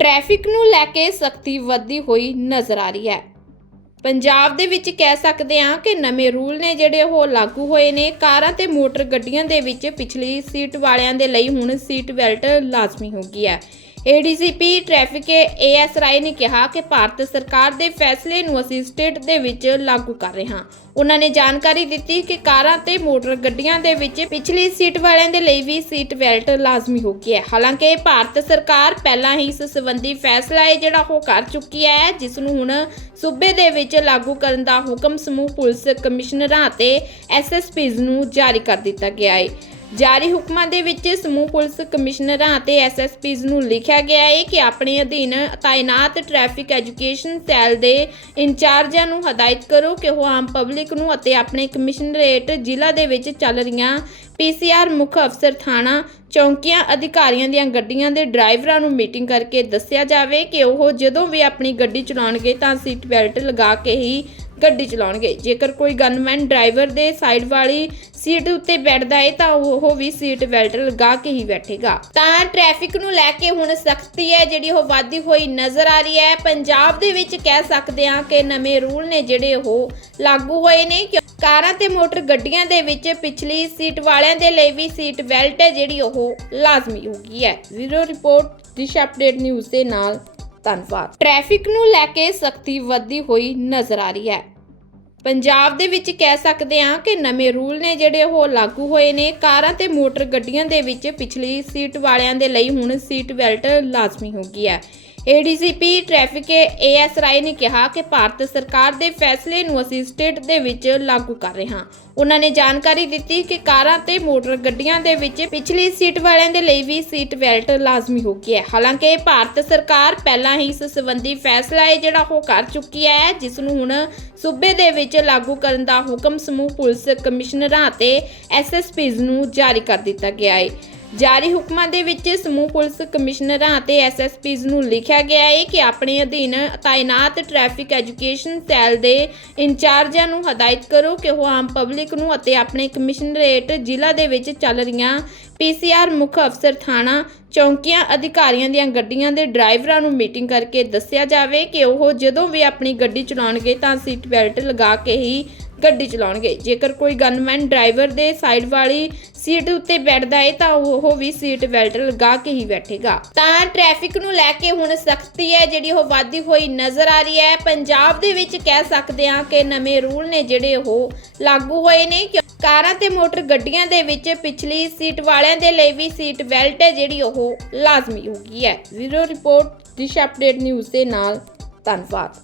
Traffic ਨੂੰ ਲੈ ਕੇ ਸਖਤੀ ਵੱਧਦੀ ਹੋਈ ਨਜ਼ਰ ਆ ਰਹੀ ਹੈ। ਪੰਜਾਬ ਦੇ ਵਿੱਚ ਕਹਿ ਸਕਦੇ ਹਾਂ ਕਿ ਨਵੇਂ ਰੂਲ ਨੇ ਜਿਹੜੇ ਉਹ ਲਾਗੂ ਹੋਏ ਨੇ। ਕਾਰਾਂ ਤੇ ਮੋਟਰ ਗੱਡੀਆਂ ਦੇ ਵਿੱਚ ਪਿਛਲੀ ਸੀਟ ਵਾਲਿਆਂ ਦੇ ਲਈ ਹੁਣ ਸੀਟ ਬੈਲਟ ਲਾਜ਼ਮੀ ਹੋ ਗਈ ਹੈ। ਏਡੀਸੀਪੀ ਟ੍ਰੈਫਿਕ ਏਐਸ ਰਾਏ ਨੇ ਕਿਹਾ ਕਿ ਭਾਰਤ ਸਰਕਾਰ ਦੇ ਫੈਸਲੇ ਨੂੰ ਅਸੀਂ ਸਟੇਟ ਦੇ ਵਿੱਚ ਲਾਗੂ ਕਰ ਰਹੇ ਹਾਂ। ਉਹਨਾਂ ਨੇ ਜਾਣਕਾਰੀ ਦਿੱਤੀ ਕਿ ਕਾਰਾਂ ਤੇ ਮੋਟਰ ਗੱਡੀਆਂ ਦੇ ਵਿੱਚ ਪਿਛਲੀ ਸੀਟ ਵਾਲਿਆਂ ਦੇ ਲਈ ਵੀ ਸੀਟ ਬੈਲਟ ਲਾਜ਼ਮੀ ਹੋ ਗਈ ਹੈ। ਹਾਲਾਂਕਿ ਭਾਰਤ ਸਰਕਾਰ ਪਹਿਲਾਂ ਹੀ ਇਸ ਸੰਬੰਧੀ ਫੈਸਲਾ ਹੈ ਜਿਹੜਾ ਉਹ ਕਰ ਚੁੱਕੀ ਹੈ, ਜਿਸ ਨੂੰ ਹੁਣ ਸੂਬੇ ਦੇ ਵਿੱਚ ਲਾਗੂ ਕਰਨ ਦਾ ਹੁਕਮ ਸਮੂਹ ਪੁਲਿਸ ਕਮਿਸ਼ਨਰਾਂ ਅਤੇ ਐਸਐਸਪੀਜ਼ ਨੂੰ ਜਾਰੀ ਕਰ ਦਿੱਤਾ ਗਿਆ ਹੈ। ਜਾਰੀ ਹੁਕਮਾਂ ਦੇ ਵਿੱਚ ਸਮੂਹ ਪੁਲਿਸ ਕਮਿਸ਼ਨਰਾਂ ਅਤੇ ਐਸਐਸਪੀਜ਼ ਨੂੰ ਲਿਖਿਆ ਗਿਆ ਹੈ ਕਿ ਆਪਣੇ ਅਧੀਨ ਤਾਇਨਾਤ ਟ੍ਰੈਫਿਕ ਐਜੂਕੇਸ਼ਨ ਸੈੱਲ ਦੇ ਇੰਚਾਰਜਾਂ ਨੂੰ ਹਦਾਇਤ ਕਰੋ ਕਿ ਉਹ ਆਮ ਪਬਲਿਕ ਨੂੰ ਅਤੇ ਆਪਣੇ ਕਮਿਸ਼ਨਰੇਟ ਜ਼ਿਲ੍ਹਾ ਦੇ ਵਿੱਚ ਚੱਲ ਰਹੀਆਂ ਪੀਸੀਆਰ ਮੁੱਖ ਅਫਸਰ ਥਾਣਾ ਚੌਂਕੀਆਂ ਅਧਿਕਾਰੀਆਂ ਦੀਆਂ ਗੱਡੀਆਂ ਦੇ ਡਰਾਈਵਰਾਂ ਨੂੰ ਮੀਟਿੰਗ ਕਰਕੇ ਦੱਸਿਆ ਜਾਵੇ ਕਿ ਉਹ ਜਦੋਂ ਵੀ ਆਪਣੀ ਗੱਡੀ ਚਲਾਉਣਗੇ ਤਾਂ ਸੀਟ ਬੈਲਟ ਲਗਾ ਕੇ ਹੀ ਗੱਡੀ ਚਲਾਉਣਗੇ। ਜੇਕਰ ਕੋਈ ਗਨਮੈਨ ਡਰਾਈਵਰ ਦੇ ਸਾਈਡ ਵਾਲੀ ਸੀਟ ਉੱਤੇ ਬੈਠਦਾ ਹੈ ਤਾਂ ਉਹ ਵੀ ਸੀਟ ਬੈਲਟ ਲਗਾ ਕੇ ਹੀ ਬੈਠੇਗਾ। ਤਾਂ ਟ੍ਰੈਫਿਕ ਨੂੰ ਲੈ ਕੇ ਹੁਣ ਸਖਤੀ ਹੈ, ਜਿਹੜੀ ਉਹ ਵਾਧੀ ਹੋਈ ਨਜ਼ਰ ਆ ਰਹੀ ਹੈ। ਪੰਜਾਬ ਦੇ ਵਿੱਚ ਕਹਿ ਸਕਦੇ ਹਾਂ ਕਿ ਨਵੇਂ ਰੂਲ ਨੇ ਜਿਹੜੇ ਉਹ ਲਾਗੂ ਹੋਏ ਨੇ। ਕਿ ਕਾਰਾਂ ਤੇ ਮੋਟਰ ਗੱਡੀਆਂ ਦੇ ਵਿੱਚ ਪਿਛਲੀ ਸੀਟ ਵਾਲਿਆਂ ਦੇ ਲਈ ਵੀ ਸੀਟ ਬੈਲਟ ਹੈ, ਜਿਹੜੀ ਉਹ ਲਾਜ਼ਮੀ ਹੋ ਗਈ ਹੈ। Zero report, Disha update news ਦੇ ਨਾਲ। ਧੰਨਵਾਦ। ਟ੍ਰੈਫਿਕ ਨੂੰ ਲੈ ਕੇ ਸਖਤੀ ਵੱਧਦੀ ਹੋਈ ਨਜ਼ਰ ਆ ਰਹੀ ਹੈ। ਪੰਜਾਬ ਦੇ ਵਿੱਚ ਕਹਿ ਸਕਦੇ ਹਾਂ ਕਿ ਨਵੇਂ ਰੂਲ ਨੇ ਜਿਹੜੇ ਉਹ ਲਾਗੂ ਹੋਏ ਨੇ। ਕਾਰਾਂ ਤੇ ਮੋਟਰ ਗੱਡੀਆਂ ਦੇ ਵਿੱਚ ਪਿਛਲੀ ਸੀਟ ਵਾਲਿਆਂ ਦੇ ਲਈ ਹੁਣ ਸੀਟ ਬੈਲਟ ਲਾਜ਼ਮੀ ਹੋ ਗਈ ਹੈ। ਏਡੀਸੀਪੀ ਟ੍ਰੈਫਿਕ ਏਐਸ ਰਾਏ ਨੇ ਕਿਹਾ ਕਿ ਭਾਰਤ ਸਰਕਾਰ ਦੇ ਫੈਸਲੇ ਨੂੰ ਅਸੀਂ ਸਟੇਟ ਦੇ ਵਿੱਚ ਲਾਗੂ ਕਰ ਰਹੇ ਹਾਂ। ਉਹਨਾਂ ਨੇ ਜਾਣਕਾਰੀ ਦਿੱਤੀ ਕਿ ਕਾਰਾਂ ਤੇ ਮੋਟਰ ਗੱਡੀਆਂ ਦੇ ਵਿੱਚ ਪਿਛਲੀ ਸੀਟ ਵਾਲਿਆਂ ਦੇ ਲਈ ਵੀ ਸੀਟ ਬੈਲਟ ਲਾਜ਼ਮੀ ਹੋ ਗਈ ਹੈ। ਹਾਲਾਂਕਿ ਭਾਰਤ ਸਰਕਾਰ ਪਹਿਲਾਂ ਹੀ ਇਸ ਸੰਬੰਧੀ ਫੈਸਲਾ ਹੈ ਜਿਹੜਾ ਉਹ ਕਰ ਚੁੱਕੀ ਹੈ, ਜਿਸ ਨੂੰ ਹੁਣ ਸੂਬੇ ਦੇ ਵਿੱਚ ਲਾਗੂ ਕਰਨ ਦਾ ਹੁਕਮ ਸਮੂਹ ਪੁਲਿਸ ਕਮਿਸ਼ਨਰਾਂ ਅਤੇ ਐਸਐਸਪੀਜ਼ ਨੂੰ ਜਾਰੀ ਕਰ ਦਿੱਤਾ ਗਿਆ ਹੈ। ਜਾਰੀ ਹੁਕਮਾਂ ਦੇ ਵਿੱਚ ਸਮੂਹ ਪੁਲਿਸ ਕਮਿਸ਼ਨਰਾਂ ਅਤੇ ਐਸਐਸਪੀਜ਼ ਨੂੰ ਲਿਖਿਆ ਗਿਆ ਹੈ ਕਿ ਆਪਣੇ ਅਧੀਨ ਤਾਇਨਾਤ ਟ੍ਰੈਫਿਕ ਐਜੂਕੇਸ਼ਨ ਸੈੱਲ ਦੇ ਇੰਚਾਰਜਾਂ ਨੂੰ ਹਦਾਇਤ ਕਰੋ ਕਿ ਉਹ ਆਮ ਪਬਲਿਕ ਨੂੰ ਅਤੇ ਆਪਣੇ ਕਮਿਸ਼ਨਰੇਟ ਜ਼ਿਲ੍ਹਾ ਦੇ ਵਿੱਚ ਚੱਲ ਰਹੀਆਂ ਪੀਸੀਆਰ ਮੁੱਖ ਅਫਸਰ ਥਾਣਾ ਚੌਂਕੀਆਂ ਅਧਿਕਾਰੀਆਂ ਦੀਆਂ ਗੱਡੀਆਂ ਦੇ ਡਰਾਈਵਰਾਂ ਨੂੰ ਮੀਟਿੰਗ ਕਰਕੇ ਦੱਸਿਆ ਜਾਵੇ ਕਿ ਉਹ ਜਦੋਂ ਵੀ ਆਪਣੀ ਗੱਡੀ ਚਲਾਉਣਗੇ ਤਾਂ ਸੀਟ ਬੈਲਟ ਲਗਾ ਕੇ ਹੀ ਗੱਡੀ ਚਲਾਉਣਗੇ। ਜੇਕਰ ਕੋਈ ਗਨਮੈਨ ਡਰਾਈਵਰ ਦੇ ਸਾਈਡ ਵਾਲੀ ਸੀਟ ਉੱਤੇ ਬੈਠਦਾ ਹੈ ਤਾਂ ਉਹ ਵੀ ਸੀਟ ਬੈਲਟ ਲਗਾ ਕੇ ਹੀ ਬੈਠੇਗਾ। ਤਾਂ ਟ੍ਰੈਫਿਕ ਨੂੰ ਲੈ ਕੇ ਹੁਣ ਸਖਤੀ ਹੈ, ਜਿਹੜੀ ਉਹ ਵਾਧੀ ਹੋਈ ਨਜ਼ਰ ਆ ਰਹੀ ਹੈ। ਪੰਜਾਬ ਦੇ ਵਿੱਚ ਕਹਿ ਸਕਦੇ ਹਾਂ ਕਿ ਨਵੇਂ ਰੂਲ ਨੇ ਜਿਹੜੇ ਉਹ ਲਾਗੂ ਹੋਏ ਨੇ। ਕਾਰਾਂ ਤੇ ਮੋਟਰ ਗੱਡੀਆਂ ਦੇ ਵਿੱਚ ਪਿਛਲੀ ਸੀਟ ਵਾਲਿਆਂ ਦੇ ਲਈ ਵੀ ਸੀਟ ਬੈਲਟ ਹੈ, ਜਿਹੜੀ ਉਹ ਲਾਜ਼ਮੀ ਹੋ ਗਈ ਹੈ। ਵੀਰੋ ਰਿਪੋਰਟ, ਦਿਸ਼ਾ ਅਪਡੇਟ ਨਿਊਜ਼ ਦੇ ਨਾਲ। ਧੰਨਵਾਦ।